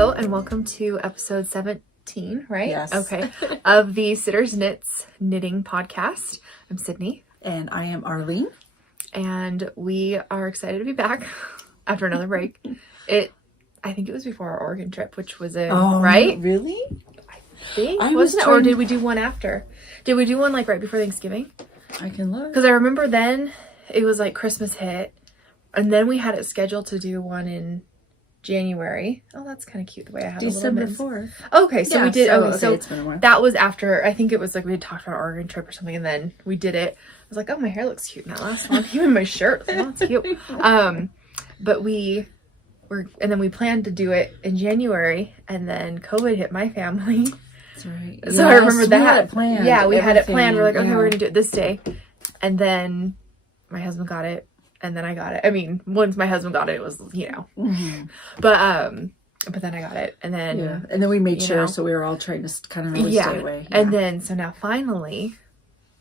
Hello and welcome to episode 17, right? Yes. Okay. Of the Sidders Knits Knitting Podcast. I'm Sydney. And I am Arlene. And we are excited to be back after another break. I think it was before our Oregon trip, which was right? Really? I think. Wasn't it? Or did we do one after? Did we do one like right before Thanksgiving? I can look. Because I remember then it was like Christmas hit. And then we had it scheduled to do one in January. Oh, that's kind of cute the way I had December a little 4th. Okay, so we did. So it's been a while. that was after. I think it was like we had talked about our Oregon trip or something, and then we did it. I was like, oh, my hair looks cute in that last one. Even my shirt. Like, oh, it's cute. But we were, and then we planned to do it in January, and then COVID hit my family. That's right. So I remember that. We had it planned. Yeah, we had it planned. We're like, okay, yeah. we're gonna do it this day, and then my husband got it. And then I got it. I mean, once my husband got it, it was, Mm-hmm. But then I got it. And then, and then we made sure, so we were all trying to kind of really stay away. Yeah. And then, so now finally,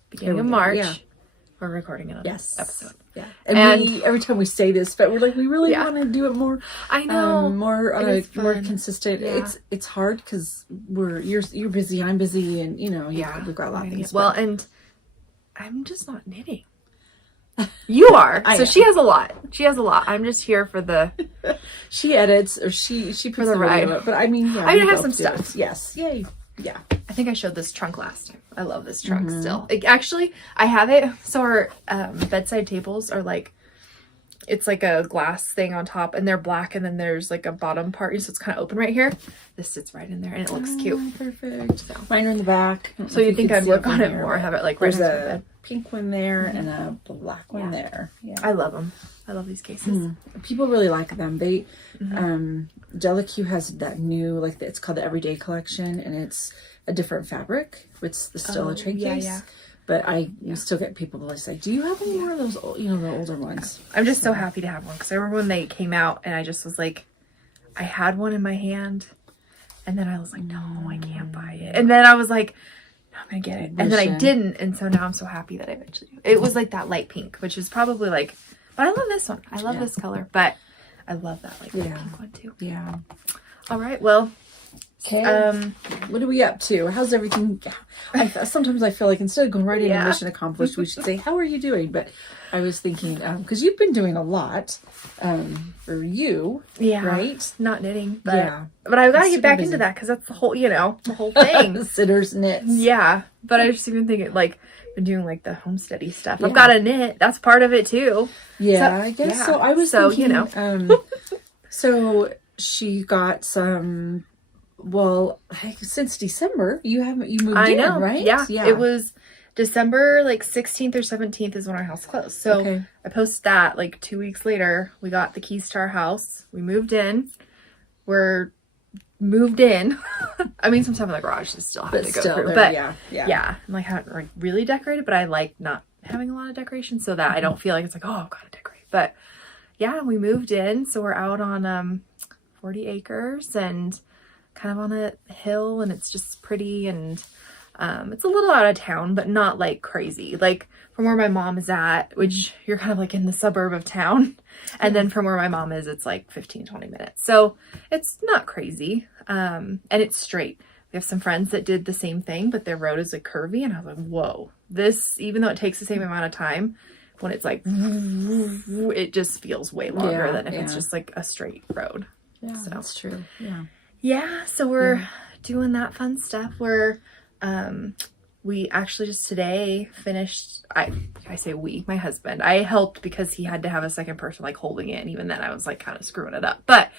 beginning of March, we're recording another episode. Yeah. And we, every time we say this, but we're like, we really want to do it more. I know. More consistent. Yeah. It's hard because you're busy, I'm busy, and we've got a lot of things. Well, and I'm just not knitting. You are. So she has a lot. I'm just here for the... She edits, or she puts the video up. But I mean, I have some stuff. Yes. Yay. Yeah. I think I showed this trunk last time. I love this trunk still. Actually, I have it. So our bedside tables are like... It's like a glass thing on top, and they're black, and then there's like a bottom part, so it's kind of open right here. This sits right in there, and it looks cute. Perfect. So. Mine are in the back. So you'd think I'd work on it more, have it like right next to the bed. Pink one there and a black one there. Yeah. I love them. I love these cases. People really like them. They Delicu has that new, like, it's called the Everyday Collection, and it's a different fabric. It's still a tray case. Yeah. But I still get people that say, do you have any more of those, the older ones? I'm just so happy to have one. Because I remember when they came out and I just was like, I had one in my hand. And then I was like, no, I can't buy it. And then I was like, no, I'm going to get it. And then I didn't. And so now I'm so happy that I eventually do. It was like that light pink, which is probably like, but I love this one. I love this color. But I love that light pink one too. Yeah. All right. Well. Okay. What are we up to? How's everything? Sometimes I feel like instead of going right into mission accomplished, we should say, how are you doing? But I was thinking, because you've been doing a lot for you, right? Not knitting, but but I've got to get back into that because that's the whole, the whole thing. Sitters knits. Yeah, but I just even think like been doing like the homesteady stuff. I've got to knit. That's part of it too. Yeah, so, I guess so. I was thinking, so she got some. Well, since December, you moved in, right? Yeah. It was December 16th or 17th is when our house closed. So I posted that 2 weeks later. We got the keys to our house. We moved in. We're moved in. I mean, some stuff in the garage is still having to go through. But yeah. I'm haven't really decorated, but I like not having a lot of decoration so that I don't feel like it's like, oh, I've got to decorate. But yeah, we moved in. So we're out on 40 acres and kind of on a hill, and it's just pretty, and it's a little out of town, but not crazy, from where my mom is at, which you're kind of in the suburb of town, and then from where my mom is, it's 15-20 minutes, so it's not crazy, and it's straight. We have some friends that did the same thing, but their road is curvy, and I was like, whoa, this, even though it takes the same amount of time, when it's it just feels way longer than if it's just a straight road. So that's true. Yeah, so we're doing that fun stuff. We actually just today finished, I say we, my husband. I helped because he had to have a second person holding it, and even then I was kind of screwing it up. But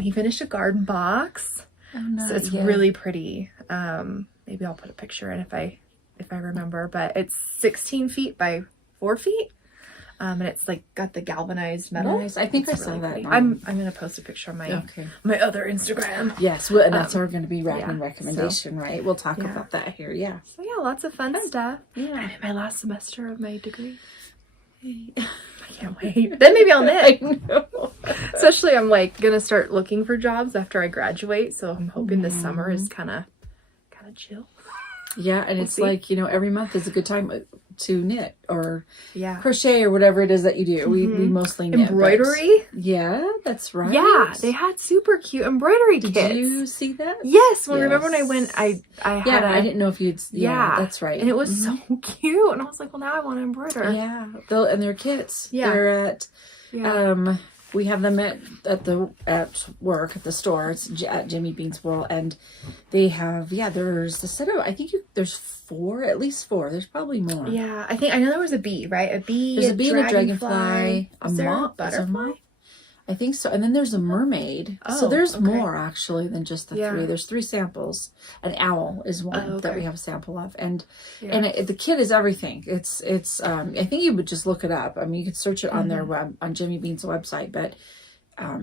he finished a garden box. Oh, nice. So it's really pretty. Maybe I'll put a picture in if I remember, but it's 16 feet by 4 feet. And it's got the galvanized metal. Nice. I think I saw that. I'm gonna post a picture on my other Instagram. Yes, and that's our going to be recommendation, right? We'll talk about that here. Yeah. So lots of fun stuff. Yeah. I'm in my last semester of my degree. I can't wait. Then maybe I'll knit. I know. Especially, I'm gonna start looking for jobs after I graduate. So I'm hoping this summer is kind of chill. Yeah, and it's every month is a good time. to knit or yeah. crochet or whatever it is that you do. We mostly knit. Embroidery? Yeah, that's right. Yeah, they had super cute embroidery kits. Did you see that? Yes. Remember when I went, I had I didn't know if you'd... Yeah, that's right. And it was so cute. And I was like, well, now I want to embroider. Yeah. And they're kits. Yeah. They're at... we have them at work at the store. It's at Jimmy Bean's Wool, and they have there's a set of, I think there's at least four. There's probably more. Yeah, I know there was a bee, right? A bee, there's a bee and a dragonfly, a moth, butterfly. I think so. And then there's a mermaid. So there's more actually than just the three. There's 3 samples. An owl is one that we have a sample of. And the kit is everything. It's I think you would just look it up. I mean, you could search it on their on Jimmy Bean's website, but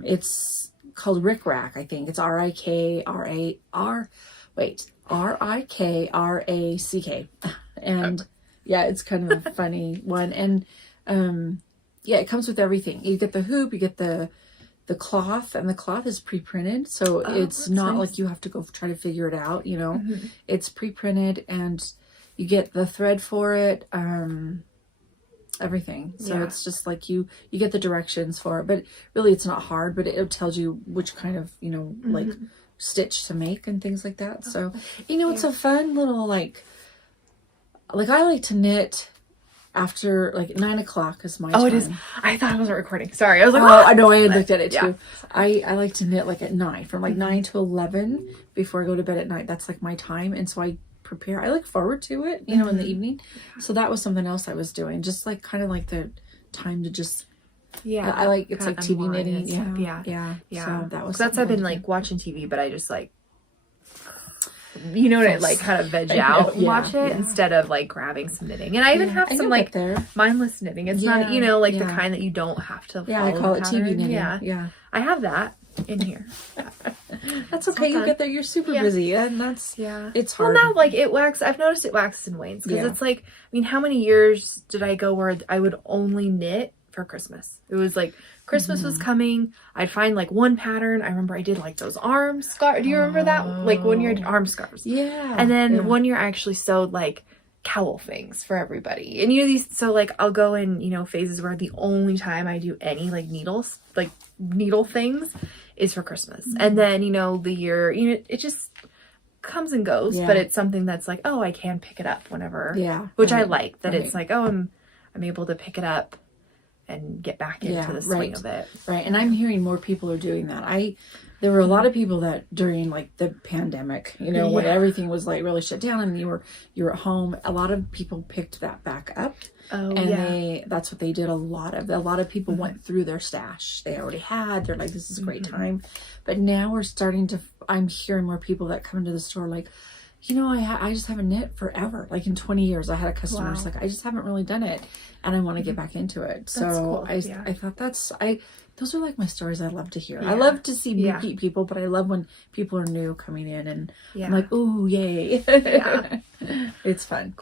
it's called Rick Rack, I think. It's Rikrack. And it's kind of a funny one. And it comes with everything. You get the hoop, you get the cloth, and the cloth is pre-printed, so it's not like you have to go try to figure it out, you know. It's pre-printed, and you get the thread for it, everything. So it's just like you get the directions for it, but really it's not hard, but it tells you which kind of, you know, like stitch to make and things like that. So, you know, it's a fun little like I like to knit after like 9 o'clock is my time. It is. I thought I wasn't recording. Sorry. I was like, I know. I had looked at it too. I like to knit like at 9, from like 9 to 11 before I go to bed at night. That's like my time. And so I prepare, I look forward to it, you know, in the evening. So that was something else I was doing. Just like kind of like the time to just, I like, it's like TV knitting. Yeah. So that was, I've been like watching TV, but I just like, you know, to like kind of veg out and watch it instead of like grabbing some knitting. And I even have some like mindless knitting. It's not, you know, like the kind that you don't have to follow. I call it TV knitting. Yeah. I have that in here. That's okay. You get there. You're super busy, and that's it's hard. Well, now like it waxes. I've noticed it waxes and wanes because it's like, I mean, how many years did I go where I would only knit for Christmas? It was like Christmas was coming. I'd find like one pattern. I remember I did like those arm scarves. Do you remember that? Like one year I did arm scarves. Yeah. And then one year I actually sewed like cowl things for everybody. And you know, these, so like I'll go in, you know, phases where the only time I do any like needles, like needle things is for Christmas. And then, you know, the year, you know, it just comes and goes, but it's something that's like, oh, I can pick it up whenever. Which I like that it's like, oh, I'm able to pick it up and get back into the swing of it. Right. And I'm hearing more people are doing that. There were a lot of people that during like the pandemic, you know, when everything was like really shut down and you were at home, a lot of people picked that back up. That's what they did. A lot of people went through their stash they already had. They're like, this is a great time. But now I'm hearing more people that come into the store like, you know, I just haven't knit forever. Like in 20 years, I had a customer who's like, I just haven't really done it, and I want to get back into it. So cool. I thought those are like my stories I love to hear. I love to see repeat people, but I love when people are new coming in, and I'm like, ooh, yay. It's fun.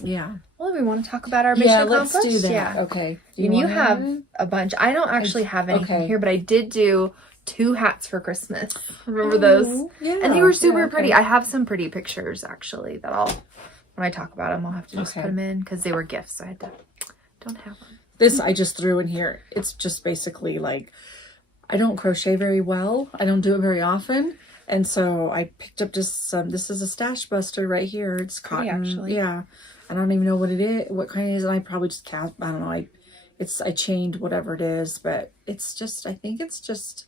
Yeah. Well, we want to talk about our mission let's compost? do that. Yeah. Okay. You have a bunch. I don't actually have anything here, but I did do 2 hats for Christmas. Remember those? Yeah. And they were super pretty. I have some pretty pictures actually that when I talk about them, I'll have to just put them in because they were gifts. So I don't have them. This I just threw in here. It's just basically like, I don't crochet very well. I don't do it very often. And so I picked up just some, this is a stash buster right here. It's cotton. Actually. Yeah. I don't even know what it is, what kind it is. And I probably just I don't know. I chained whatever it is, but it's just, I think it's just,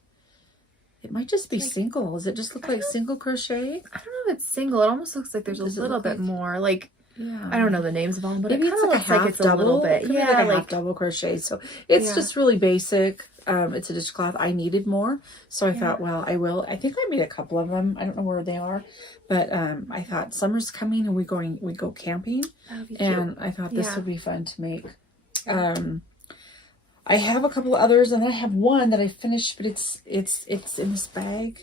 it might just be like, single. Does it just look like single crochet? I don't know if it's single. It almost looks like there's a little bit more like, I don't know the names of them, but maybe it kind of looks like it's a little bit. Yeah, like half double crochet. So it's just really basic. It's a dishcloth. I needed more. So I thought, well, I will. I think I made a couple of them. I don't know where they are. But I thought summer's coming and we go camping. And I thought this would be fun to make. I have a couple of others, and then I have one that I finished, but it's in this bag,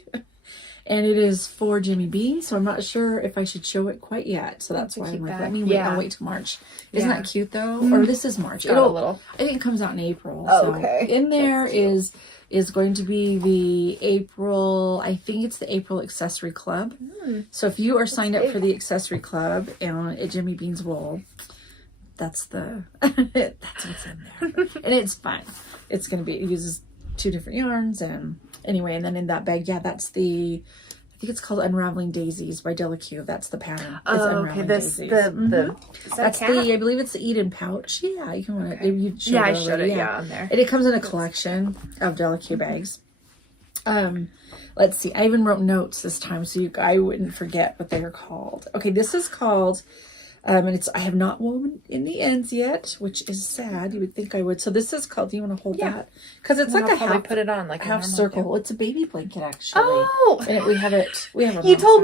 and it is for Jimmy Bean. So I'm not sure if I should show it quite yet. So that's why I'm like, let me wait. I'll wait till March. Isn't that cute though? Or this is March. I think it comes out in April. Oh, okay. In there is going to be the April. I think it's the April Accessory Club. So if you are signed up for the Accessory Club at Jimmy Bean's Wool, that's what's in there. And it's fun. It's going to be, it uses 2 different yarns. And anyway, and then in that bag, that's I think it's called Unraveling Daisies by Delaque. That's the pattern. Oh, okay. That's I believe it's the Eden pouch. Yeah, you can want it. You showed I showed it. Yeah, on there. And it comes in a collection of Delaque bags. Let's see. I even wrote notes this time so I wouldn't forget what they are called. Okay, this is called, and I have not woven in the ends yet, which is sad. You would think I would. So this is called. Do you want to hold that? Because it's like a half. Put it on like half circle. It's a baby blanket actually. Oh, and we have it. You told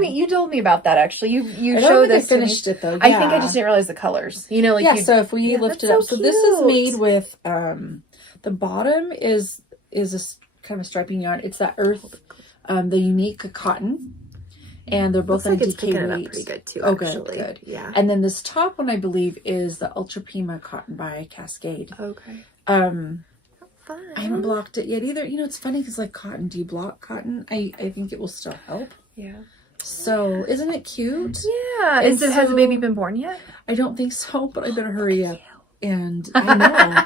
me about that actually. You showed this. I finished it though. Yeah. I think I just didn't realize the colors. So if we lift it up, so this is made with the bottom is a kind of a striping yarn. It's that earth, the unique cotton. And they're both on DK weight. Pretty good too. Oh, actually. good. Yeah. And then this top one, I believe, is the Ultra Pima cotton by Cascade. Okay. Fun. I haven't blocked it yet either. It's funny because like cotton, do you block cotton? I think it will still help. Yeah. So isn't it cute? Yeah. Has the baby been born yet? I don't think so, but I better hurry up. And I know.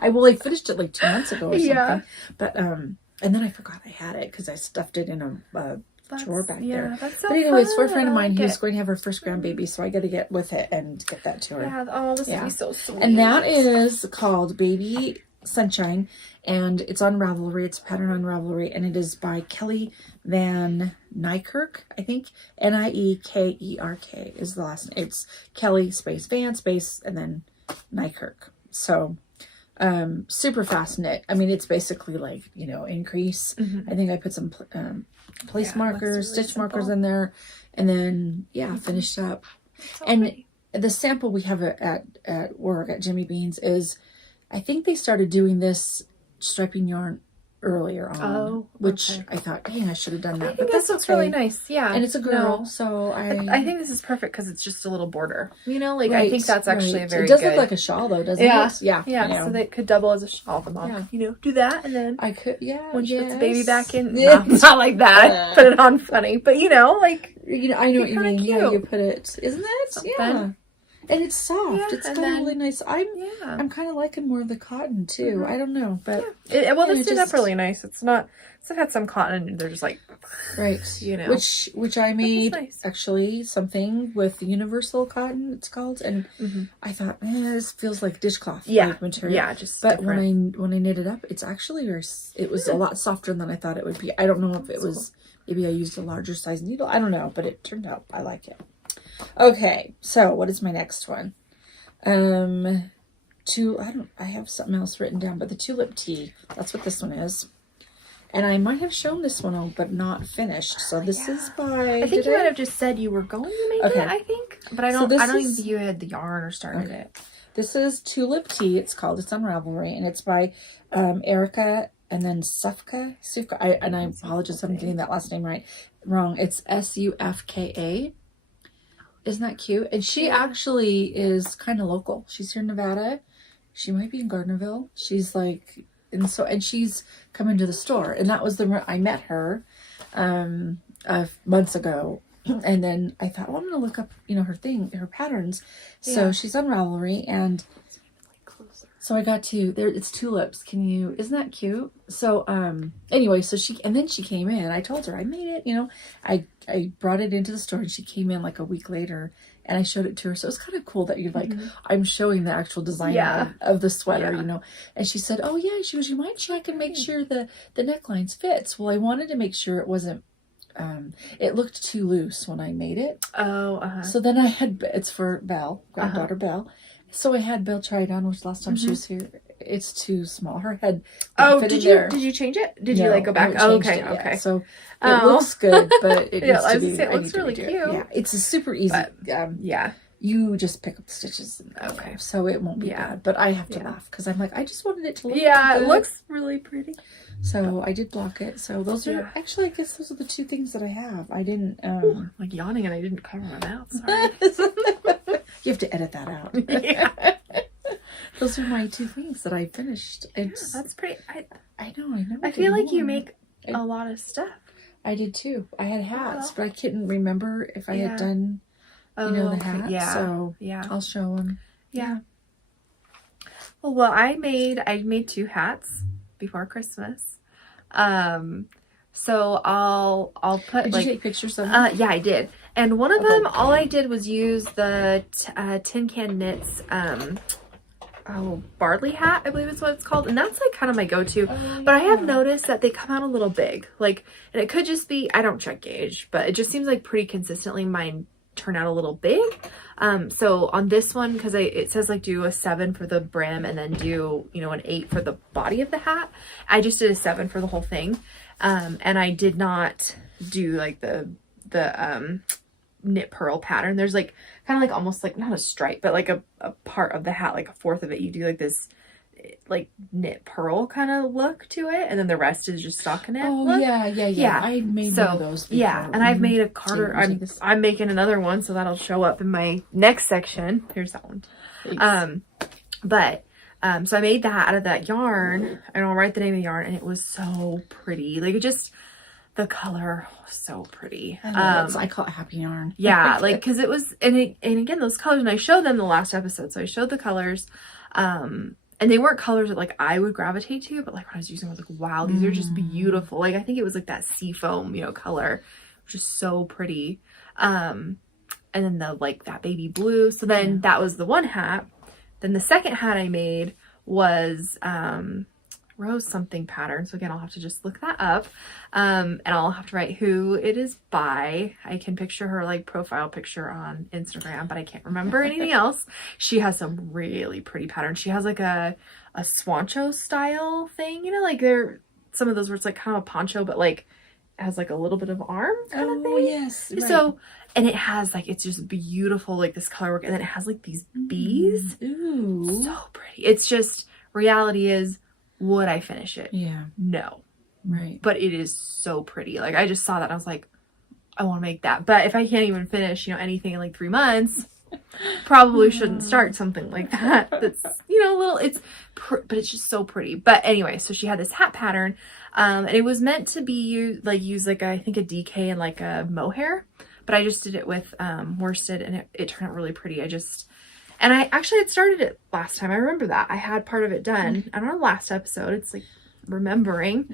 I finished it like 2 months ago or something. Yeah. But and then I forgot I had it because I stuffed it in a drawer back there. That's so but anyways, fun. for a friend of mine who's going to have her first grandbaby, so I got to get with it and get that to her. Yeah. Oh, this would be so sweet. And that is called Baby Sunshine, and it's on Ravelry. It's a pattern on Ravelry, and it is by Kelly Van Niekerk, I think. Niekerk is the last name. It's Kelly space Van space and then Niekerk. So super fast knit. I mean, it's basically like, increase. I think I put some place markers, really stitch markers in there, and then finished up. So and pretty. The sample we have at work at Jimmy Bean's is, I think they started doing this striping yarn earlier on, which I thought, dang, I should have done that. I think this looks really nice. Yeah, and it's a girl, so I think this is perfect because it's just a little border. Right, I think that's actually a very. It does look like a shawl though, doesn't it? Yeah. So they could double as a shawl. The mom, do that, and then I could, when she puts the baby back in, not like that. Put it on funny, but I know what you mean. Cute. Yeah, you put it, isn't it? Yeah. And it's soft. It's got a really nice. I'm kind of liking more of the cotton too. I don't know, but this did up really nice. It's not. I've had some cotton and they're just like, right. Which I made actually something with universal cotton. It's called, and I thought, this feels like dishcloth material. Yeah, but when I knit it up, it's actually it was a lot softer than I thought it would be. I don't know if it was maybe I used a larger size needle. I don't know, but it turned out I like it. Okay, so what is my next one? I have something else written down, but the tulip tea, that's what this one is. And I might have shown this one, but not finished. So this is by. I think you might have just said you were going to make it. I think, but I don't even think you had the yarn or started it. This is tulip tea. It's called. It's on Ravelry, and it's by Erica and then Sufka. And I apologize if I'm getting that last name wrong. It's Sufka. Isn't that cute? And she actually is kind of local. She's here in Nevada. She might be in Gardnerville. She's like, and she's coming to the store. And that was I met her months ago. And then I thought, I'm going to look up, her patterns. So she's on Ravelry, and so I got it's tulips. Isn't that cute? So, anyway, then she came in. I told her I made it, I brought it into the store, and she came in like a week later, and I showed it to her. So it was kind of cool that you're like, I'm showing the actual design of the sweater, and she said, oh yeah, she goes, you might check and make sure the necklines fits. Well, I wanted to make sure it wasn't, it looked too loose when I made it. So then it's for Belle, granddaughter Belle. So I had Belle try it on, which last time she was here, it's too small. Her head did you change it? Did you go back? Okay. So it looks good, but it needs to be. It looks really cute. Yeah, it's a super easy. You just pick up the stitches. So it won't be bad. But I have to laugh because I'm like, I just wanted it to look good. It looks really pretty. So I did block it. So those are actually, I guess those are the two things that I have. I didn't I'm like yawning and I didn't cover my mouth. Sorry. You have to edit that out. Those are my two things that I finished. That's pretty. I know. I feel like you make a lot of stuff. I did too. I had hats, but I couldn't remember if I had done, the hats. So I'll show them. Yeah. Well, I made 2 hats before Christmas. So I'll put Did like, you take pictures of them? yeah, I did. And one of them, all I did was use the Tin Can Knits, Barley Hat, I believe is what it's called. And that's like kind of my go-to. But I have noticed that they come out a little big. Like, and it could just be, I don't check gauge, but it just seems like pretty consistently mine turn out a little big. So on this one, because it says like do a 7 for the brim and then do, you know, an 8 for the body of the hat. I just did a 7 for the whole thing. And I did not do like the knit purl pattern. There's like kind of like almost like not a stripe, but like a part of the hat, like a fourth of it, you do like this like knit purl kind of look to it, and then the rest is just stockinette. Oh, yeah. I made one of those before. Yeah, and I've made a Carter. I'm making another one, so that'll show up in my next section. Here's that one. Thanks. So I made that out of that yarn, and I'll write the name of the yarn, and it was so pretty. Like, it just, the color was so pretty. I call it happy yarn. Yeah, like, because it was, and again, those colors, and I showed them the last episode, so I showed the colors, and they weren't colors that like I would gravitate to, but like when I was using them, I was like, wow, these are just beautiful. Like, I think it was like that sea foam, you know, color, which is so pretty. And then the, like, that baby blue. So then that was the one hat. Then the second hat I made was rose something pattern. So again, I'll have to just look that up. And I'll have to write who it is by. I can picture her like profile picture on Instagram, but I can't remember anything else. She has some really pretty patterns. She has like a swancho style thing, you know, like some of those where it's like kind of a poncho, but like has like a little bit of arm kind of thing. Yes. Right. So, and it has like, it's just beautiful, like this color work. And then it has like these bees. Ooh. So pretty. It's just, reality is, would I finish it? Yeah. No. Right. But it is so pretty. Like, I just saw that and I was like, I want to make that. But if I can't even finish, you know, anything in like 3 months, probably shouldn't start something like that. That's, you know, a little, but it's just so pretty. But anyway, so she had this hat pattern, and it was meant to be use like I think a DK and like a mohair, but I just did it with worsted, and it turned out really pretty. And I actually had started it last time. I remember that I had part of it done. I don't know, last episode. It's like remembering.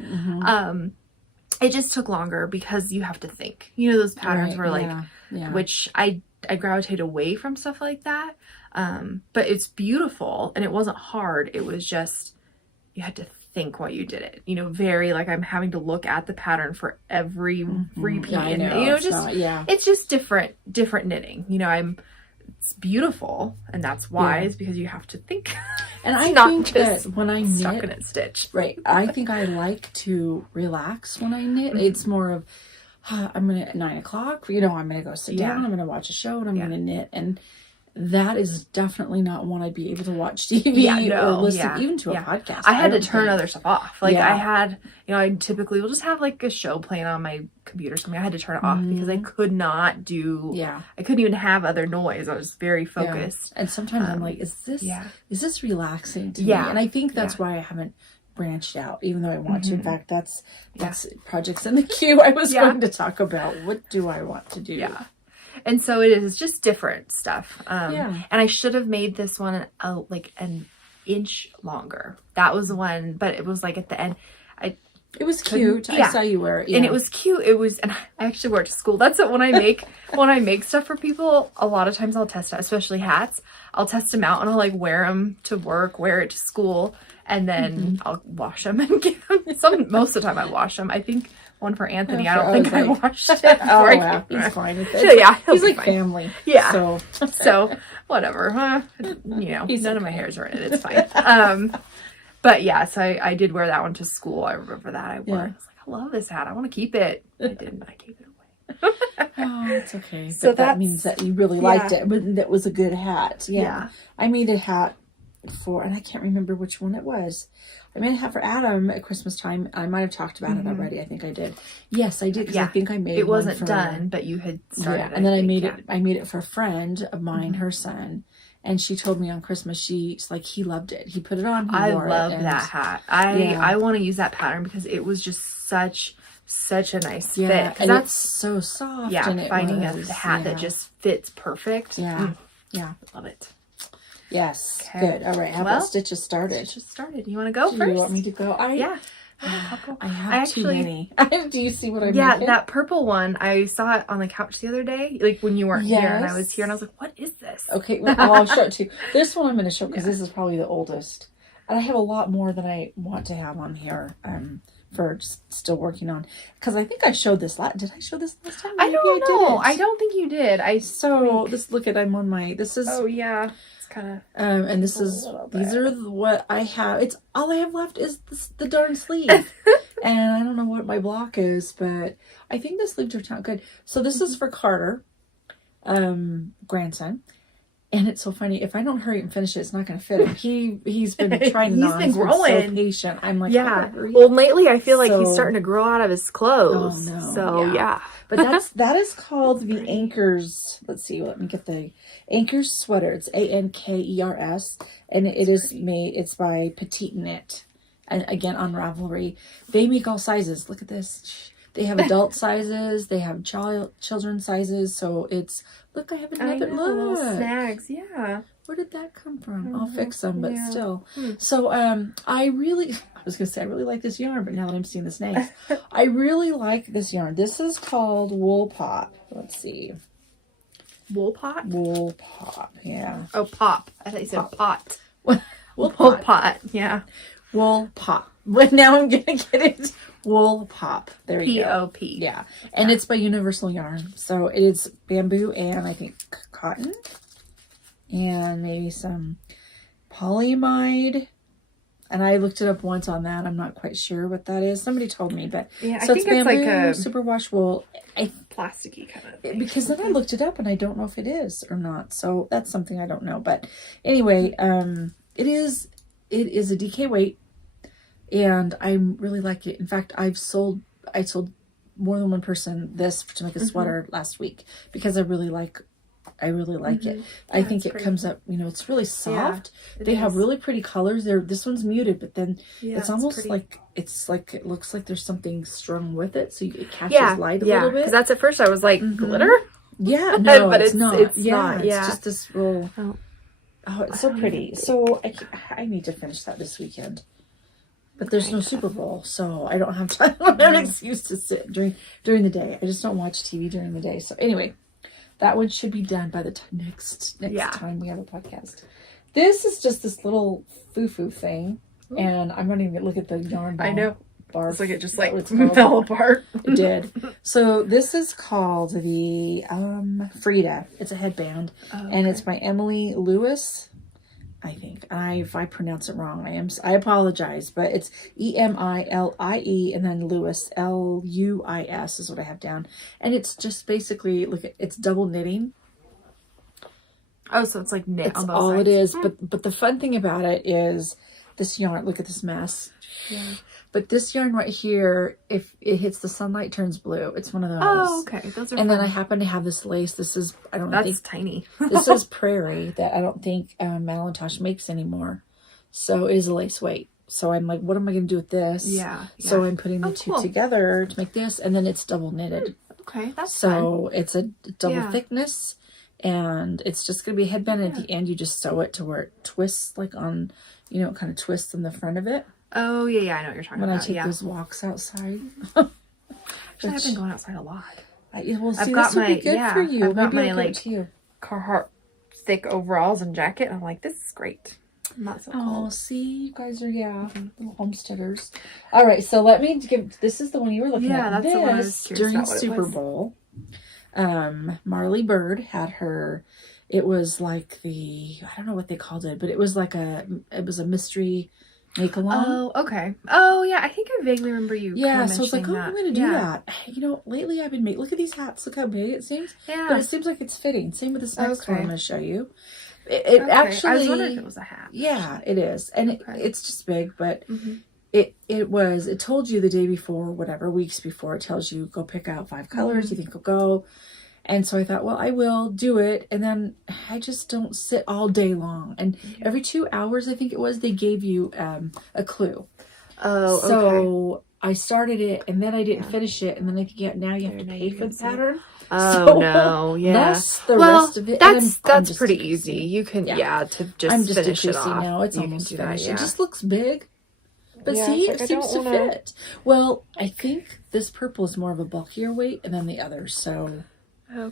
It just took longer because you have to think. You know, those patterns were like, which I gravitate away from stuff like that. But it's beautiful and it wasn't hard. It was just, you had to think while you did it. You know, very like I'm having to look at the pattern for every repeat. Yeah, I know. And, you know, It's it's just different knitting. You know, it's beautiful, and that's why is because you have to think. And I think that when I knit, stockinette stitch. Right. I think I like to relax when I knit. It's more of, I'm going to, at 9 o'clock, you know, I'm going to go sit down, I'm going to watch a show, and I'm going to knit. And that is definitely not one I'd be able to watch TV or listen even to a podcast. I had to turn other stuff off. Like I had, you know, I typically will just have like a show playing on my computer or something. I had to turn it off because I could not do, I couldn't even have other noise. I was very focused. And sometimes I'm like, is this relaxing to me? And I think that's why I haven't branched out, even though I want to. In fact, that's projects in the queue I was going to talk about. What do I want to do? And so it is just different stuff. And I should have made this one like an inch longer. That was the one, but it was like at the end. It was cute. I saw you wear it. And it was cute. And I actually wore it to school. That's it. When I make stuff for people, a lot of times I'll test out, especially hats. I'll test them out and I'll like wear them to work, wear it to school, and then I'll wash them and give them. Most of the time I wash them. I think one for Anthony. I don't think I washed it. Wow. He's fine with it. He's like fine. Family. Yeah. So whatever. You know, none of my hairs are in it. It's fine. But yeah, so I did wear that one to school. I remember that I wore it. I was like, I love this hat. I want to keep it. I didn't. I gave it away. Oh, it's okay. So that means that you really liked it. But that was a good hat. Yeah. I made a hat and I can't remember which one it was. I made a hat for Adam at Christmas time. I might have talked about it already. I think I did. Yes, I did, because I think I made it. It wasn't done, but you had started. Yeah, and then I made it. I made it for a friend of mine, her son, and she told me on Christmas she's like he loved it. He put it on. I love that hat. I want to use that pattern because it was just such a nice fit. And that's so soft. Yeah, and finding a hat that just fits perfect. Yeah, I love it. Yes. Okay. Good. All right. How about stitches started? Stitches started. You want to go Do first? you want me to go? Yeah. I have too many. Do you see what I'm Yeah, making? that purple one, I saw it on the couch the other day, like when you weren't here and I was here, and I was like, what is this? Okay, well, I'll show it to you. This one I'm going to show because this is probably the oldest. And I have a lot more that I want to have on here for still working on. Because I think I showed this did I show this last time? I don't know. I don't think you did. Look at, I'm on my, this is. Oh, yeah. Kind of and this is these are what I have. It's all I have left is the darn sleeve. And I don't know what my block is, but I think the sleeve turned out good. So this is for Carter, grandson. And it's so funny, if I don't hurry and finish it, it's not going to fit him. He's been trying to he's been growing. So patient. I'm like, yeah. Well, lately I feel like he's starting to grow out of his clothes. Oh no. So yeah. But that is called the Anchors. Let's see. Let me get the Anchors sweater. It's Ankers, and it's by Petite Knit, and again on Ravelry. They make all sizes. Look at this. They have adult sizes. They have children sizes. So it's look. I have another little snags. Yeah. Where did that come from? I'll fix them, but still. So I really like this yarn, but now that I'm seeing the snags, I really like this yarn. This is called Wool Pop. Let's see. Wool Pot? Wool Pop, yeah. Oh, pop. I thought you said pot. Wool Pot, yeah. Wool Pop. Well, now I'm going to get it. Wool Pop. There we go. P-O-P. Yeah. And it's by Universal Yarn. So it is bamboo and I think cotton. And maybe some polyamide. And I looked it up once on that. I'm not quite sure what that is. Somebody told me, but yeah, so I think it's bamboo, like a superwash wool. Plasticky kind of thing. Because then I looked it up and I don't know if it is or not. So that's something I don't know. But anyway, it is a DK weight, and I really like it. In fact, I sold more than one person this to make a sweater last week because I really like it. I think it comes up, it's really soft. Yeah, they have really pretty colors. This one's muted, but then it's almost pretty. like it looks like there's something strung with it, so it catches light a little bit. Because that's at first I was like, glitter? Yeah, no, but it's not. It's yeah, not. it's just this real. Oh, it's so pretty. So I need to finish that this weekend. But there's no Super Bowl, so I don't have time. I don't have an excuse to sit during the day. I just don't watch TV during the day. So anyway. That one should be done by the next time we have a podcast. This is just this little foo-foo thing. And I'm not even going to look at the yarn ball. I know. Barf. It's like it just fell apart. It did. So this is called the Frida. It's a headband. And it's by Emily Lewis, I think. If I pronounce it wrong, I apologize. But it's Emilie and then Lewis, Luis is what I have down. And it's just basically, it's double knitting. Oh, so it's like knit It's on both all sides. it is. But the fun thing about it is this yarn. Look at this mess. Yeah. But this yarn right here, if it hits the sunlight, it turns blue. It's one of those. Oh, okay. Those are And then I happen to have this lace. This is, That's tiny. This is Prairie that I don't think Malintosh makes anymore. So it is a lace weight. So I'm like, what am I going to do with this? Yeah. So I'm putting the two together to make this. And then it's double knitted. Okay, that's So it's a double Yeah. thickness. And it's just going to be a headband. And at the end, you just sew it to where it twists like on, it kind of twists in the front of it. Oh, yeah, I know what you're talking When about. I take those walks outside. Actually, I've been going outside a lot. Well, see, I've got this would be good for you. I've got Maybe my I'll give it to you. Carhartt thick overalls and jacket. I'm like, this is great. I'm not so Oh, cold. see, you guys are, little homesteaders. All right, so let me this is the one you were looking at. Yeah, that's the one I was This, curious during about what it Super was. Bowl, Marley Bird had her, it was like I don't know what they called it, but it was like it was a mystery make-along. Oh, okay. Oh, yeah, I think I vaguely remember you So it's like, that. I'm going to do that. Lately I've been look at these hats. Look how big it seems. Yeah. But it seems like it's fitting. Same with this next one I'm going to show you. Okay. Actually, I was wondering if it was a hat. Yeah, it is. And it's just big, but Mm-hmm. it told you the day before, whatever, weeks before, it tells you go pick out 5 colors you think will go. And so I thought, well, I will do it. And then I just don't sit all day long. And every 2 hours, I think it was, they gave you a clue. Oh, so I started it and then I didn't finish it. And then now you have to pay for the pattern. Oh, so, no. Yeah. That's the rest of it. That's pretty easy. You can, to just I'm just finish it decreasing off. now. It's You almost can do that, finished. yeah. It just looks big. But Yeah, see, it's it like, seems to fit. Well, I think this purple is more of a bulkier weight than the others. So,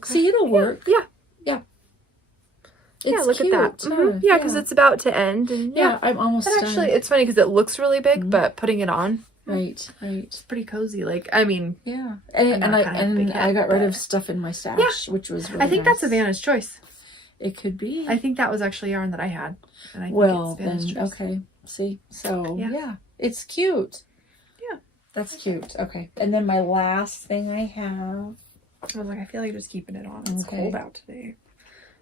see, it'll work. Yeah. It's look cute. at that. Mm-hmm. Yeah, because it's about to end. And I'm almost done. Actually, it's funny because it looks really big, but putting it on, it's pretty cozy. Like, I mean, and I got rid of stuff in my stash, which was really I think nice. that's Savannah's choice. It could be. I think that was actually yarn that I had, and I think well, it's Savannah's then choice. okay. See, so it's cute. Yeah, that's cute. Okay, and then my last thing I have. I was like, I feel like just keeping it on. It's cold out today.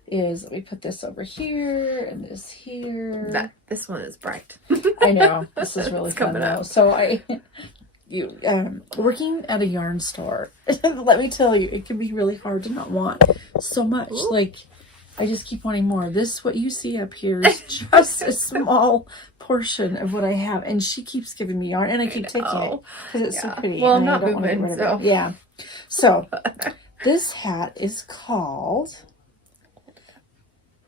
Is let me put this over here and this here. This one is bright. I know, this is really fun coming though. up. So working at a yarn store, let me tell you, it can be really hard to not want so much. Ooh. Like, I just keep wanting more. What you see up here is just a small portion of what I have, and she keeps giving me yarn, and I keep taking it because it's so pretty. Well, I'm not moving, so yeah. So this hat is called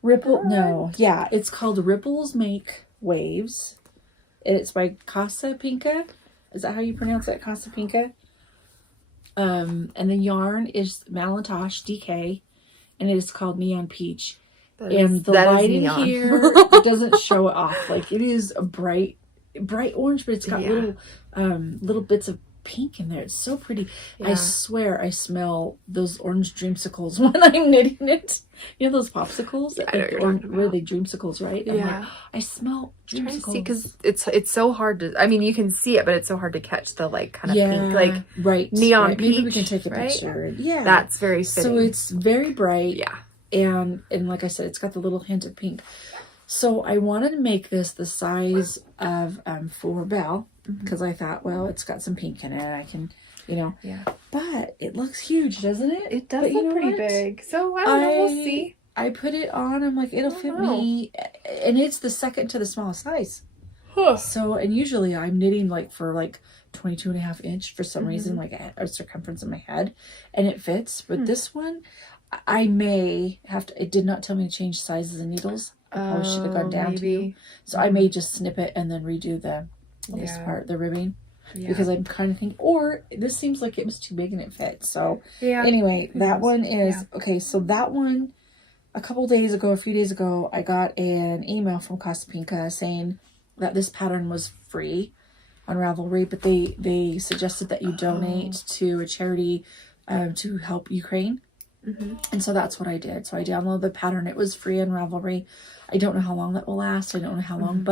it's called Ripples Make Waves. And it's by Casa Pinka. Is that how you pronounce it? Casa Pinka? And the yarn is Malintosh DK. And it is called Neon Peach. And the lighting here doesn't show it off. Like, it is a bright orange, but it's got little bits of pink in there. It's so pretty. I swear I smell those orange dreamsicles when I'm knitting it. You know those popsicles? I know what you're talking about. Were they dreamsicles, right? Yeah. Like, I smell dreamsicles. Because it's so hard to. I mean, you can see it, but it's so hard to catch the like kind of pink, like neon peach. Maybe we can take a picture. Yeah, that's very fitting. So it's very bright. Yeah, and like I said, it's got the little hint of pink. So I wanted to make this the size of for Belle because I thought, well, it's got some pink in it. I can, Yeah. But it looks huge, doesn't it? It does look pretty big. So I don't know. We'll see. I put it on. I'm like, it'll fit me, and it's the second to the smallest size. So, and usually I'm knitting for 22.5 inch for some reason, like a circumference in my head, and it fits. But this one, I may have to. It did not tell me to change sizes of needles. I probably should have gone down to you. So I may just snip it and then redo this part, the ribbing. Yeah. Because I'm kind of thinking, or this seems like it was too big and it fits. So anyway, that one is okay. So that one, a few days ago, I got an email from Casa Pinka saying that this pattern was free on Ravelry, but they suggested that you donate to a charity to help Ukraine. And so that's what I did. So I downloaded the pattern. It was free on Ravelry. I don't know how long that will last. I don't know how long,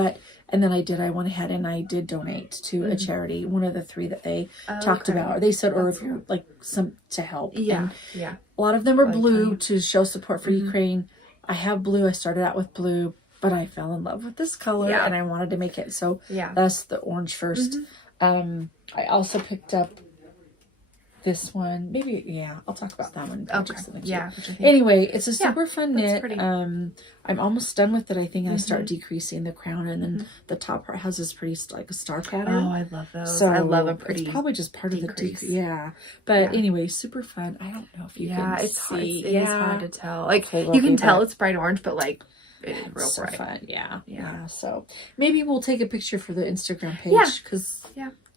and then I went ahead and I did donate to a charity, one of the three that they talked about. Or they said, or if you're some to help. Yeah. And a lot of them are blue to show support for Ukraine. I have blue. I started out with blue, but I fell in love with this color and I wanted to make it. So that's the orange first. I also picked up this one, maybe I'll talk about that one. Anyway, it's a super fun knit. I'm almost done with it. I think I start decreasing the crown, and then the top part has this pretty a star pattern. Oh, I love those. So I love a pretty. It's probably just part of the decrease. But anyway, super fun. I don't know if you can it's see. Hard. It is hard to tell. You can tell it's bright orange, but it is real so bright. Fun. Yeah. So maybe we'll take a picture for the Instagram page.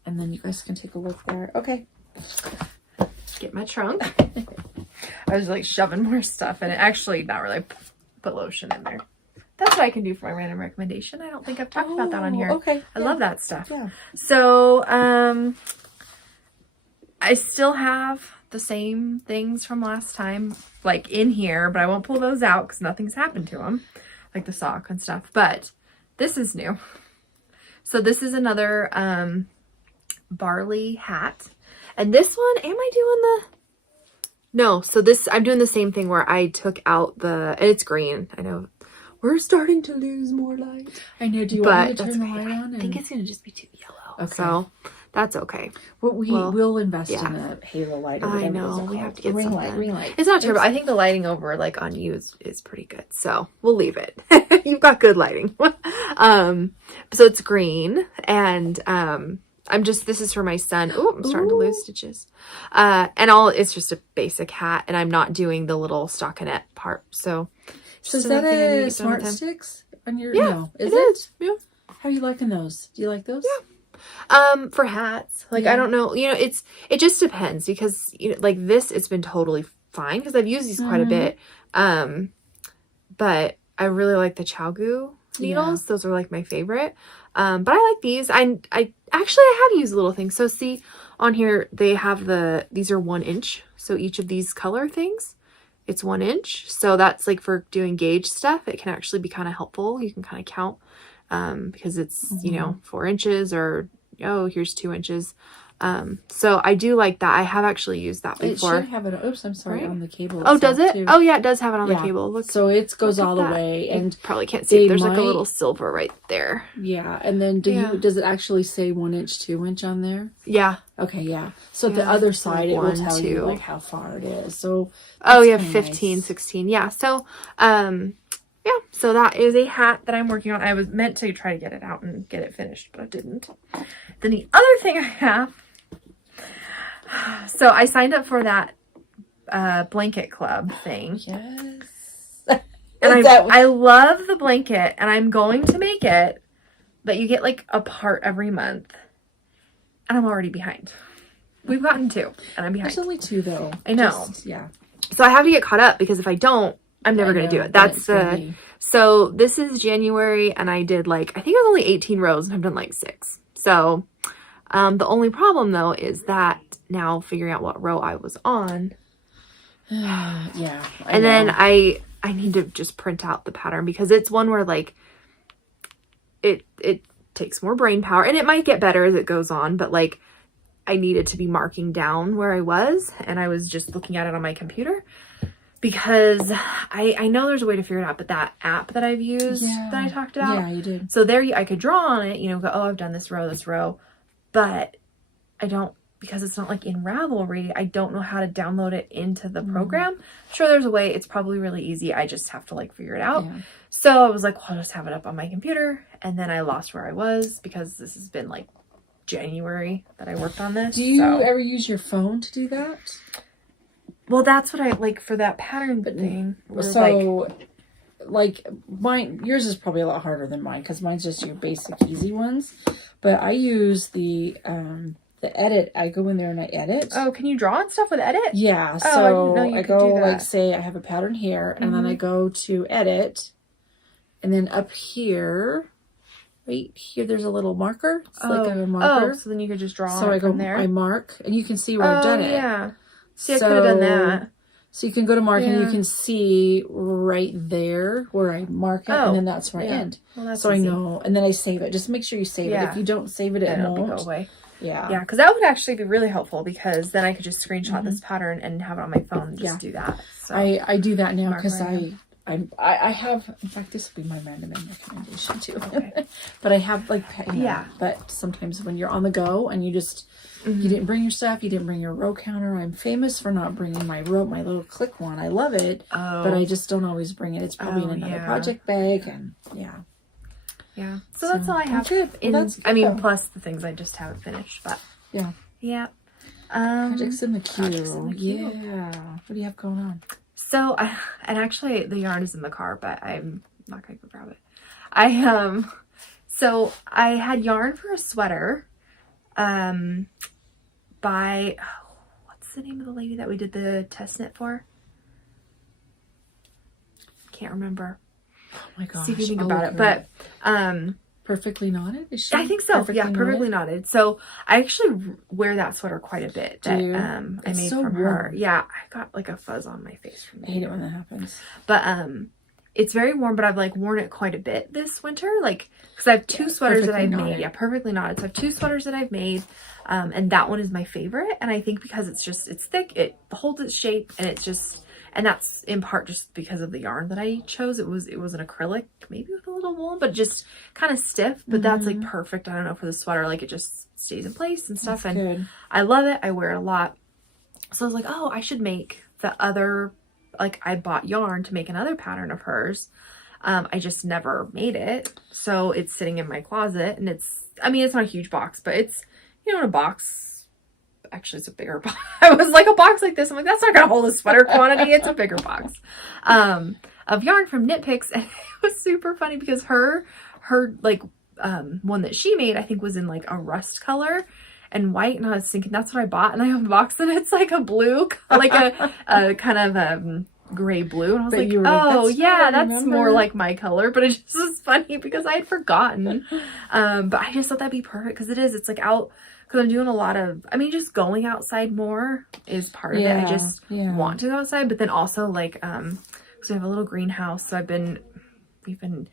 And then you guys can take a look there. Okay. Get my trunk. I was shoving more stuff in it. Actually, not really. Put lotion in there. That's what I can do for my random recommendation. I don't think I've talked about that on here. Okay. I love that stuff. Yeah. So, I still have the same things from last time, in here, but I won't pull those out because nothing's happened to them, like the sock and stuff. But this is new. So this is another Barley Hat. And this one, am I doing no, so I'm doing the same thing where I took out and it's green. I know we're starting to lose more light. I know, do you want me to turn the light on? I think it's going to just be too yellow. Okay. So that's okay. Well, we'll invest in a halo light. Or I know, we have to get ring something. light. It's not terrible. I think the lighting over on you is pretty good. So we'll leave it. You've got good lighting. So it's green, and this is for my son. Oh, I'm starting to lose stitches. It's just a basic hat, and I'm not doing the little stockinette part. So is that a Smart Sticks on your? Yeah, no, it is. Yeah. How are you liking those? Do you like those? Yeah. For hats, like, I don't know, it just depends, because like this, it's been totally fine because I've used these quite a bit. But I really like the Chow needles. Those are like my favorite. But I like these. I have used little things. So see on here, they have these are 1 inch. So each of these color things, it's 1 inch. So that's like for doing gauge stuff. It can actually be kind of helpful. You can kind of count, because it's, 4 inches, or, oh, here's 2 inches. So I do like that. I have actually used that before. It should have it. Oops, I'm sorry. Right? On the cable. Oh, does it? Too. Oh, yeah, it does have it on the cable. Look, so it goes all the way, and you probably can't see. There's like a little silver right there. Yeah, and then does it actually say 1 inch, 2 inch on there? Yeah. Okay, yeah. So the other side, it will tell you like how far it is. So 15, nice. 16. Yeah. So yeah, so that is a hat that I'm working on. I was meant to try to get it out and get it finished, but I didn't. Then the other thing I have, so I signed up for that blanket club thing. Yes. And I love the blanket, and I'm going to make it, but you get like a part every month, and I'm already behind. We've gotten 2, and I'm behind. There's only 2 though. I know. Yeah. So I have to get caught up, because if I don't, I'm never going to do it. So this is January, and I did I think it was only 18 rows, and I've done like 6. So the only problem though is that now figuring out what row I was on. Yeah. And then I need to just print out the pattern, because it's one where it takes more brain power, and it might get better as it goes on, but I needed to be marking down where I was, and I was just looking at it on my computer, because I know there's a way to figure it out, but that app that I've used that I talked about. Yeah, you did. So there I could draw on it, go, oh, I've done this row, but I don't, because it's not in Ravelry, I don't know how to download it into the program. I'm sure there's a way. It's probably really easy. I just have to figure it out. Yeah. So I was like, well, I'll just have it up on my computer. And then I lost where I was, because this has been January that I worked on this. Do you ever use your phone to do that? Well, that's what I for that pattern thing. So mine, yours is probably a lot harder than mine, because mine's just your basic easy ones. But I use the edit. I go in there and I edit. Oh, can you draw and stuff with edit? Yeah. So I go say I have a pattern here, and then I go to edit, and then up here, right here, there's a little marker. It's like a marker. Oh, so then you could just draw. So I go from there. I mark, and you can see where I've done it. Yeah. See, I could have done that. So you can go to mark, and you can see right there where I mark it, and then that's where I end. Well, that's so easy. I know, and then I save it. Just make sure you save it. If you don't save it, it won't go away. Yeah. Yeah, because that would actually be really helpful, because then I could just screenshot this pattern and have it on my phone and just do that. So I do that now, because I have, in fact, this will be my random recommendation too. Okay. But I have but sometimes when you're on the go and you just you didn't bring your stuff, you didn't bring your row counter. I'm famous for not bringing my little click one. I love it, but I just don't always bring it. It's probably in another project bag, and yeah. So that's all I have. Good. I mean, plus the things I just haven't finished, but yeah. Projects in the queue. Yeah. What do you have going on? So and actually the yarn is in the car, but I'm not gonna go grab it. So I had yarn for a sweater, by what's the name of the lady that we did the test knit for? Can't remember. Oh my gosh. See if you think about it. But Perfectly Knotted? Is she? I think so. Perfectly knotted. So I actually wear that sweater quite a bit. That I made from her. Yeah, I got a fuzz on my face from I hate it when that happens. But it's very warm, but I've worn it quite a bit this winter. Because I have 2 sweaters that I've made. Yeah, perfectly knotted. So I have 2 sweaters that I've made. And that one is my favorite. And I think because it's thick, it holds its shape, and it's just, and that's in part just because of the yarn that I chose. It was an acrylic, maybe with a little wool, but just kind of stiff. But that's perfect. I don't know, for the sweater, it just stays in place and stuff. That's good. I love it. I wear it a lot. So I was like, oh, I should make the other, I bought yarn to make another pattern of hers. I just never made it. So it's sitting in my closet, and it's not a huge box, but it's, in a box. Actually, it's a bigger box. I was like, a box like this. I'm like, that's not gonna hold a sweater quantity. It's a bigger box of yarn from Knit Picks, and it was super funny because her like one that she made, I think, was in like a rust color and white, and I was thinking that's what I bought, and I have a box and it's like a blue, like a kind of gray blue, and I was like, oh yeah, that's more like my color. But it just was funny because I had forgotten. But I just thought that'd be perfect because it's like out, because I'm doing a lot of, I mean, just going outside more is part of it. I just want to go outside, but then also like because we have a little greenhouse, so we've been,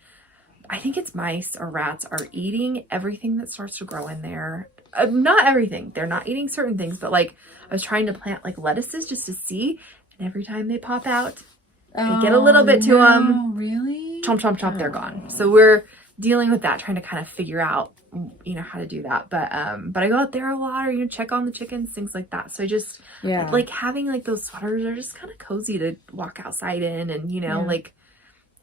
I think it's mice or rats are eating everything that starts to grow in there. Not everything. They're not eating certain things, but like I was trying to plant like lettuces just to see, and every time they pop out, I get a little bit to them. Really? Chomp, chomp, chomp, they're gone. So we're dealing with that, trying to kind of figure out, how to do that. But I go out there a lot, or, check on the chickens, things like that. So I just, like having like those sweaters are just kind of cozy to walk outside in, and, like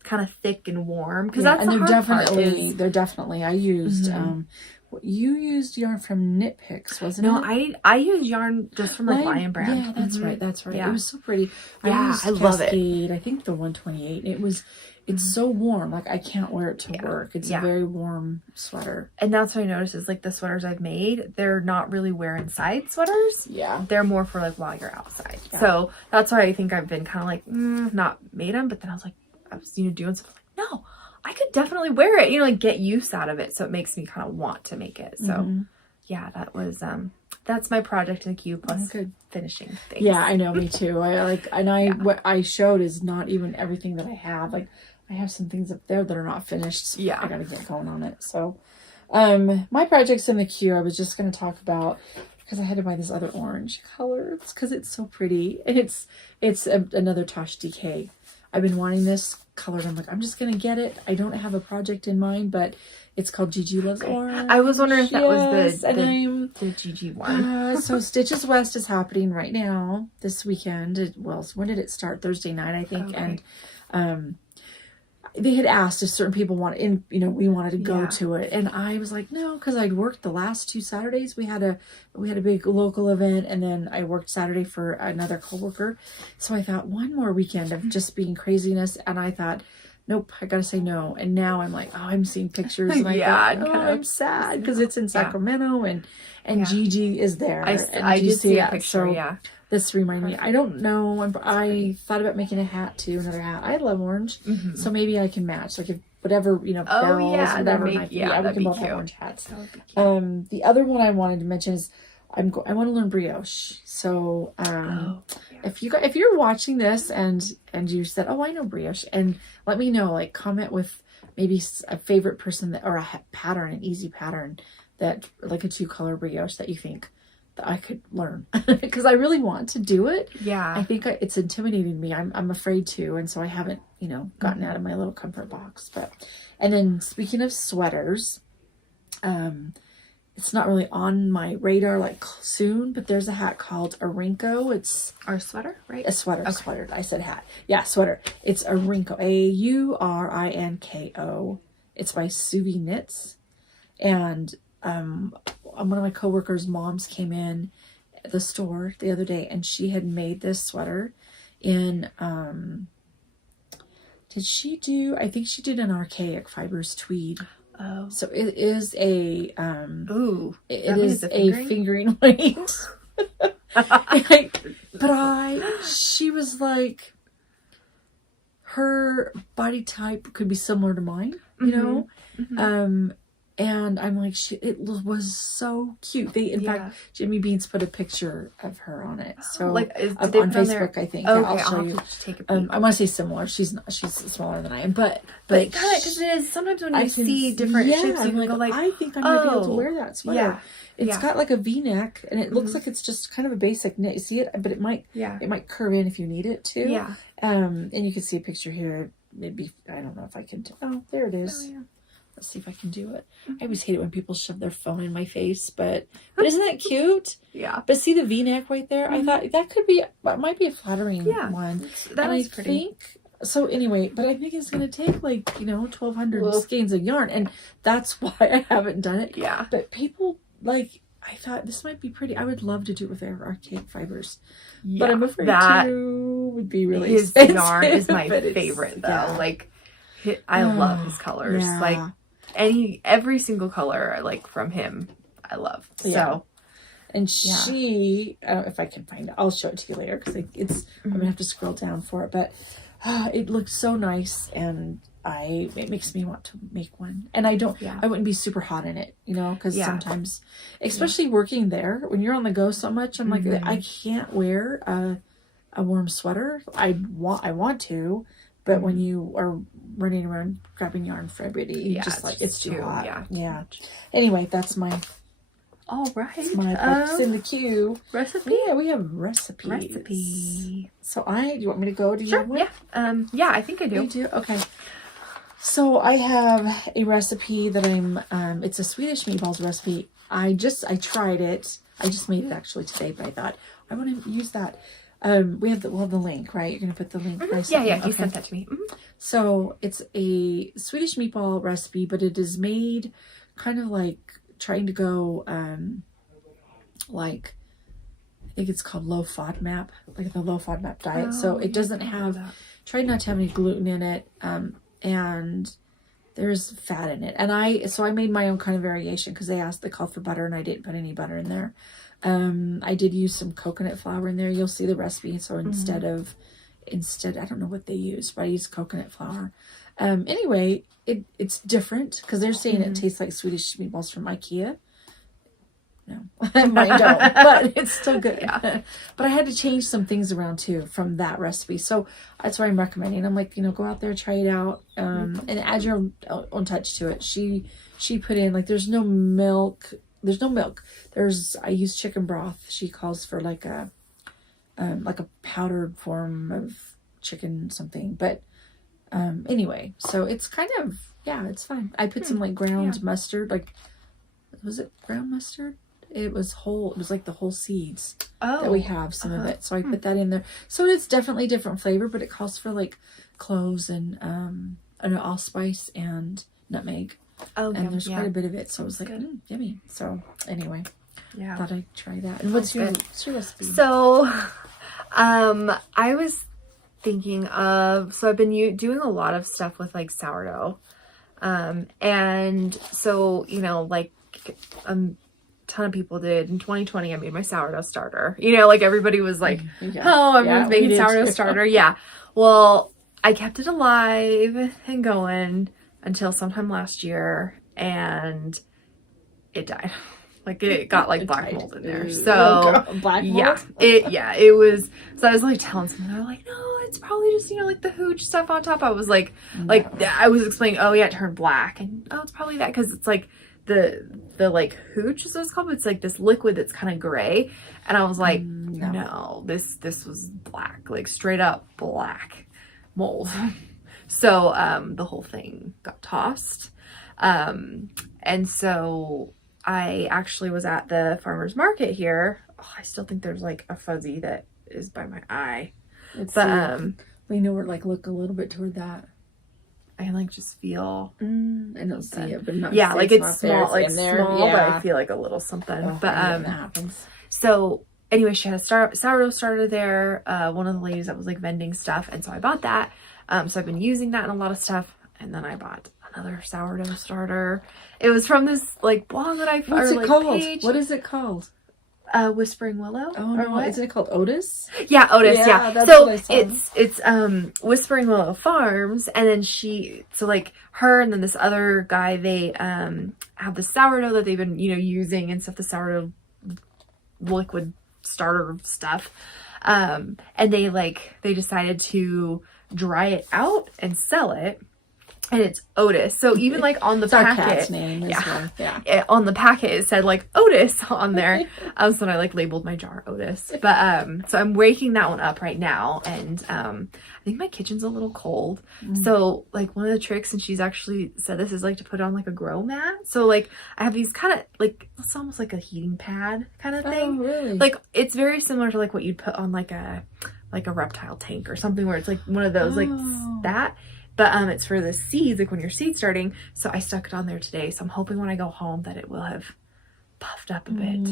kind of thick and warm. Because that's the hard part. They're definitely, I used, you used yarn from Knit Picks, wasn't it? No, I used yarn just from like Lion Brand. Yeah, that's right. That's right. Yeah. It was so pretty. Yeah, I love it. I think the 128. It's so warm. Like I can't wear it to work. It's a very warm sweater. And that's what I noticed is like the sweaters I've made, they're not really wear inside sweaters. Yeah. They're more for like while you're outside. Yeah. So that's why I think I've been kind of like, not made them. But then I was like, I was, doing something like, no, I could definitely wear it, like get use out of it. So it makes me kind of want to make it. So yeah, that was, that's my project in the queue plus finishing things. Yeah, I know, me too. What I showed is not even everything that I have. Like I have some things up there that are not finished. So I gotta get going on it. So, my projects in the queue, I was just going to talk about, because I had to buy this other orange color because it's so pretty. And it's another Tosh DK. I've been wanting this color, and I'm like, I'm just gonna get it. I don't have a project in mind, but it's called Gigi Loves Orange. I was wondering if that was the Gigi one. So Stitches West is happening right now this weekend. When did it start? Thursday night, I think. Okay. And they had asked if certain people wanted, we wanted to go to it, and I was like, no, because I'd worked the last 2 Saturdays. We had a big local event, and then I worked Saturday for another coworker. So I thought one more weekend of just being craziness, and I thought, nope, I gotta say no. And now I'm like, I'm seeing pictures, and I'm sad because it's in Sacramento, and Gigi is there. I did see a picture. This reminded me. I don't know. I thought about making a hat too, another hat. I love orange, so maybe I can match. Like if whatever bells, whatever might be. We can both have orange hats. The other one I wanted to mention is I want to learn brioche. So if you're watching this and you said, oh, I know brioche, and let me know. Like comment with maybe a favorite person or a pattern, an easy pattern that like a 2-color brioche that you think that I could learn, because I really want to do it. Yeah, I think it's intimidating me. I'm afraid to, and so I haven't gotten out of my little comfort box. And then speaking of sweaters, it's not really on my radar like soon, but there's a hat called Arinco. It's our sweater, right? A sweater. Okay. Sweater. I said hat. Yeah, sweater. It's Arinco. Aurinko. It's by Suvi Knits, and one of my coworkers' moms came in the store the other day, and she had made this sweater in I think she did an archaic fibers tweed. Oh, so it is a fingering weight. She was like, her body type could be similar to mine, and I'm like, it was so cute. In fact, Jimmy Beans put a picture of her on it. So on Facebook, I think. Okay, I'll show you. Take a peek. I want to say similar. She's smaller than I am, but kind of, because it is sometimes when you see different shapes, I'm you go like, I think I might be able to wear that sweater. Yeah. It's got like a V-neck, and it looks like it's just kind of a basic knit. You see it, but it might curve in if you need it to. Yeah. And you can see a picture here. Maybe I don't know if I can. Oh, there it is. Oh, yeah. Let's see if I can do it. I always hate it when people shove their phone in my face, but isn't that cute? Yeah. But see the V-neck right there? I thought that might be a flattering one. That is pretty. So anyway, but I think it's going to take like, 1,200 skeins of yarn, and that's why I haven't done it. Yeah. But people, like, I thought this might be pretty. I would love to do it with archaic fibers, Yeah, but I'm afraid that would be really his expensive. yarn is my favorite though. Like, I love his colors. Yeah. Like every single color like from him, I love. So. And she, I don't know if I can find it. I'll show it to you later because it's. I'm gonna have to scroll down for it, but it looks so nice, and it makes me want to make one. And I wouldn't be super hot in it, you know, because sometimes, especially working there, when you're on the go so much, I'm like, I can't wear a warm sweater. I want to, but when you are running around grabbing yarn for everybody, just like it's too hot. Yeah. Anyway, that's my. All right. My books in the queue. Recipe? Yeah, we have recipes. Recipe. So do you want me to go? Do you sure, have one? Yeah. Yeah, I think I do. You do? Okay. So I have a recipe that it's a Swedish meatballs recipe. I tried it. I just made it actually today, but I thought I want to use that. We'll have the link, right? You're going to put the link. Yeah. You sent that to me. So it's a Swedish meatball recipe, but it is made kind of like trying to go like I think it's called low FODMAP, like the low FODMAP diet. So it doesn't have try not to have any gluten in it, and there's fat in it. And I made my own kind of variation because they called for butter and I didn't put any butter in there. I did use some coconut flour in there. You'll see the recipe. So instead I don't know what they used, but I used coconut flour. Anyway, it's different because they're saying it tastes like Swedish meatballs from IKEA. No, mine don't, but it's still good. Yeah. But I had to change some things around too from that recipe. So that's why I'm recommending. I'm like, go out there, try it out, and add your own touch to it. She put in like, there's no milk. I use chicken broth. She calls for like a powdered form of chicken something, but anyway, so it's kind of, it's fine. I put some like ground mustard, like, was it ground mustard? It was whole, it was like the whole seeds that we have, some of it. So I put that in there. So it's definitely different flavor, but it calls for like cloves and, allspice and nutmeg. Oh, and there's quite a bit of it. So I was like, yummy. So anyway, I thought I'd try that. And what's your recipe? So, I was thinking of, so I've been doing a lot of stuff with like sourdough, and so like a ton of people did in 2020. I made my sourdough starter. Like everybody was like, oh, everyone's making sourdough starter. Yeah, well, I kept it alive and going until sometime last year, and it died. Like it got like black mold in there. So black mold? it was. So I was like telling someone, they're like, no, it's probably just like the hooch stuff on top. I was like, I was explaining, oh yeah, it turned black, and it's probably that because it's like the like hooch is what it's called. But it's like this liquid that's kind of gray, and I was like, no, this was black, like straight up black mold. So the whole thing got tossed, and so I actually was at the farmer's market here. Oh, I still think there's like a fuzzy that is by my eye. We know we're like, look a little bit toward that. I can like just feel. I don't see it, but not like it's small, like there. Small, but I feel like a little something. But that happens. So anyway, she had a sourdough starter there. One of the ladies that was like vending stuff, and so I bought that. So I've been using that in a lot of stuff, and then I bought another sourdough starter. It was from this like blog that I found. What's it called? Page. What is it called? Whispering Willow. Oh no, isn't it called Otis? Yeah, Otis. Yeah. That's so what I saw. it's Whispering Willow Farms, and then like her and then this other guy, they have the sourdough that they've been using and stuff, the sourdough liquid starter stuff, and they decided to dry it out and sell it. And it's Otis. So even like on the packet, our cat's name as well. On the packet it said like Otis on there. So I like labeled my jar Otis. But so I'm waking that one up right now, and I think my kitchen's a little cold. So like one of the tricks, and she's actually said this, is like to put on like a grow mat. So like I have these kind of like, it's almost like a heating pad kind of thing. Oh, really? Like it's very similar to like what you'd put on like a reptile tank or something, where it's like one of those like that. But it's for the seeds, like when you're seed starting. So I stuck it on there today. So I'm hoping when I go home that it will have puffed up a bit.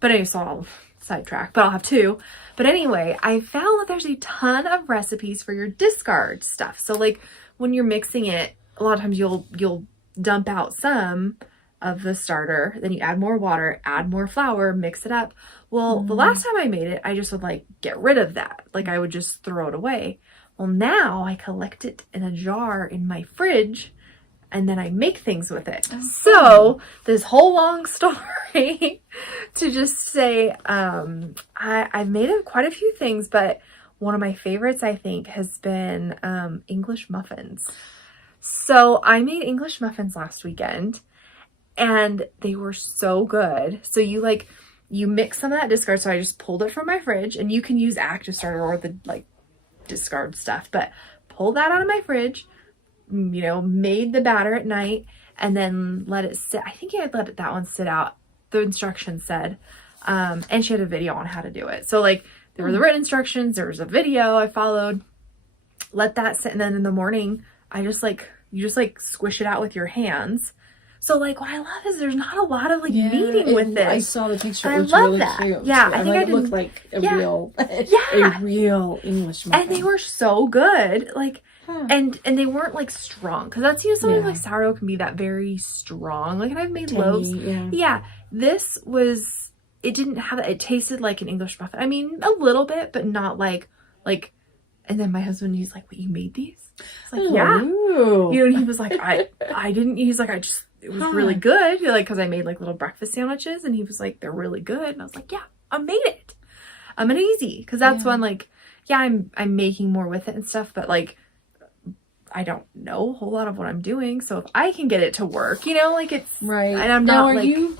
But anyway, so I'll sidetrack, but I'll have 2. But anyway, I found that there's a ton of recipes for your discard stuff. So like when you're mixing it, a lot of times you'll dump out some of the starter, then you add more water, add more flour, mix it up. Well, the last time I made it, I just would like get rid of that. Like I would just throw it away. Well, now I collect it in a jar in my fridge and then I make things with it. So this whole long story to just say, I've made quite a few things, but one of my favorites, I think, has been English muffins. So I made English muffins last weekend and they were so good. So you mix some of that discard. So I just pulled it from my fridge, and you can use active starter or the like discard stuff, but pulled that out of my fridge, made the batter at night and then let it sit. I think I had let that one sit out. The instructions said, and she had a video on how to do it. So like there were the written instructions, there was a video I followed, let that sit. And then in the morning, you just squish it out with your hands. So like what I love is there's not a lot of kneading with this. I saw the picture. It was really cute. Yeah, I think it looked like a real English muffin. And they were so good. Like, and they weren't like strong, because that's sometimes like sourdough can be that very strong. Like, and I've made loaves. Yeah, this was. It didn't have that. It tasted like an English muffin. I mean, a little bit, but not like. And then my husband, he's like, "Wait, you made these?" I was like, "Yeah." And he was like, "I didn't." He's like, it was really good. Like, because I made like little breakfast sandwiches, and he was like, "They're really good." And I was like, "Yeah, I made it. I'm an easy," because that's when like, I'm making more with it and stuff, but like, I don't know a whole lot of what I'm doing. So if I can get it to work, like it's right. And I'm now, not are you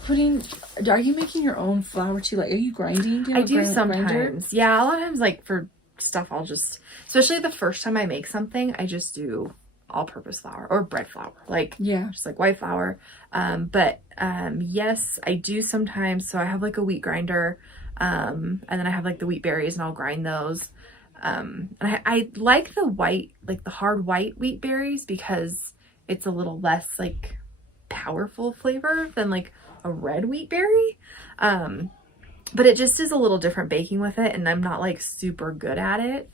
making your own flour too? Like, are you grinding? I do sometimes. Grinder? Yeah, a lot of times like for stuff, I'll just, especially the first time I make something, I just do all-purpose flour or bread flour, just like white flour. But yes, I do sometimes. So I have like a wheat grinder, and then I have like the wheat berries, and I'll grind those. And I like the white, like the hard white wheat berries, because it's a little less like powerful flavor than like a red wheat berry. But it just is a little different baking with it, and I'm not like super good at it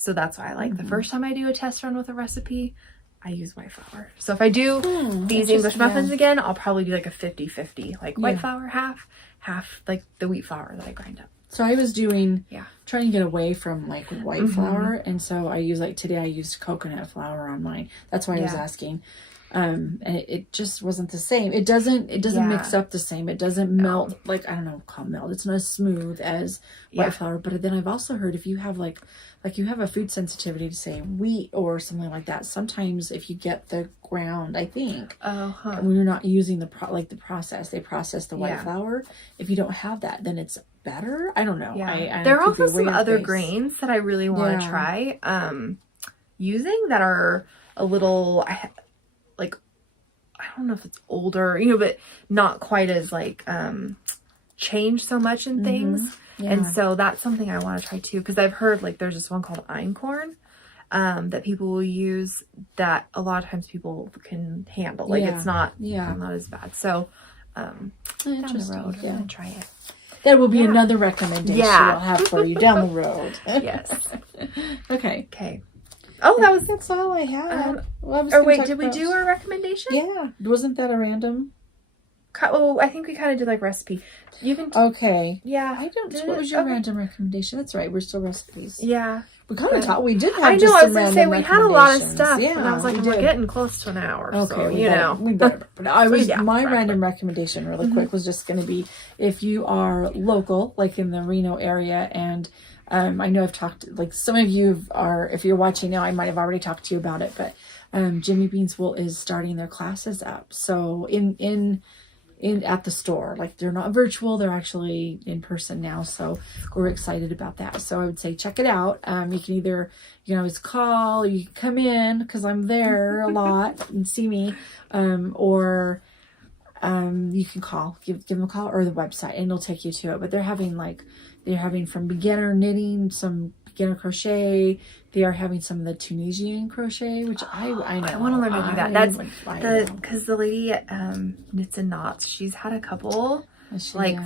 so that's why I like the first time I do a test run with a recipe, I use white flour. So if I do these English muffins again, I'll probably do like a 50-50, like white flour half like the wheat flour that I grind up. So I was trying to get away from like white flour, and so today I used coconut flour on mine. That's why I was asking. And it just wasn't the same. It doesn't mix up the same. It doesn't melt, like, I don't know, called melt. It's not as smooth as white flour. But then I've also heard if you have like you have a food sensitivity to say wheat or something like that, sometimes if you get the ground, I think, when you're not using the process, they process the white flour. If you don't have that, then it's better. I don't know. I there are also some other grains that I really want to try using that are a little, I don't know if it's older, but not quite as like changed so much in things. And so that's something I want to try too, because I've heard like there's this one called einkorn that people will use that a lot of times people can handle. Like it's not as bad. So down the road, I'm gonna try it. That will be another recommendation I'll have for you down the road. Yes. Okay. Oh, that's all I had. Did we do our recommendation? Yeah. Wasn't that a random? Oh, I think we kind of did like recipe. You can. Okay. Yeah. I don't. What was your random recommendation? That's right. We're still recipes. Yeah. We kind of talked. We did have. I know. I was gonna say we had a lot of stuff, yeah, and I was like, we're getting close to an hour. Okay. So, we better. My random recommendation, really quick, was just going to be if you are local, like in the Reno area, and I know I've talked. Like some of you are, if you're watching now, I might have already talked to you about it, but Jimmy Bean's is starting their classes up. So in at the store, like they're not virtual, they're actually in person now. So we're excited about that. So I would say check it out. You can always call, or you can come in because I'm there a lot and see me, or you can call, give them a call, or the website, and it'll take you to it. But they're having from beginner knitting, some beginner crochet. They are having some of the Tunisian crochet, which I know. I want to learn to do that. That's because the lady at Knits and Knots, she's had a couple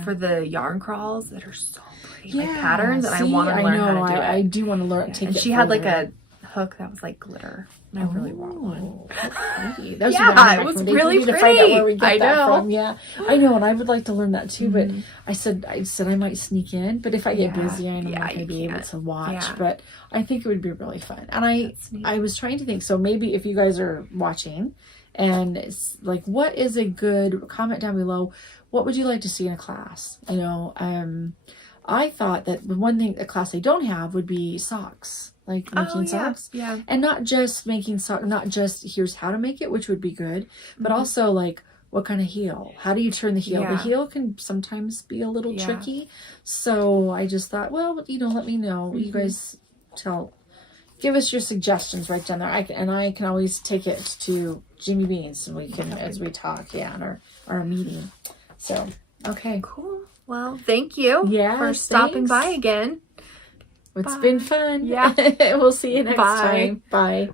for the yarn crawls that are so pretty, like patterns, and I want to learn how to do it. I do want to learn. Yeah. And she had like a hook that was like glitter, and I really want one. That's it was really pretty. Find out where we get that from. Yeah, I know, and I would like to learn that too. But I said I might sneak in, but if I get busy, I'm not going to be able to watch. But I think it would be really fun. And I was trying to think. So maybe if you guys are watching, and it's like, what is a good comment down below? What would you like to see in a class? You know, I thought that the one thing, a class I don't have would be socks. Like making socks, and not just making socks, not just here's how to make it, which would be good, but also like what kind of heel, how do you turn the heel? The heel can sometimes be a little tricky, so I just thought, well, you know, let me know. You guys give us your suggestions right down there. I can always take it to Jimmy Beans, and we can as we talk, in our meeting. So okay, cool. Well, thank you for stopping by again. It's been fun. Yeah. We'll see you next time. Bye.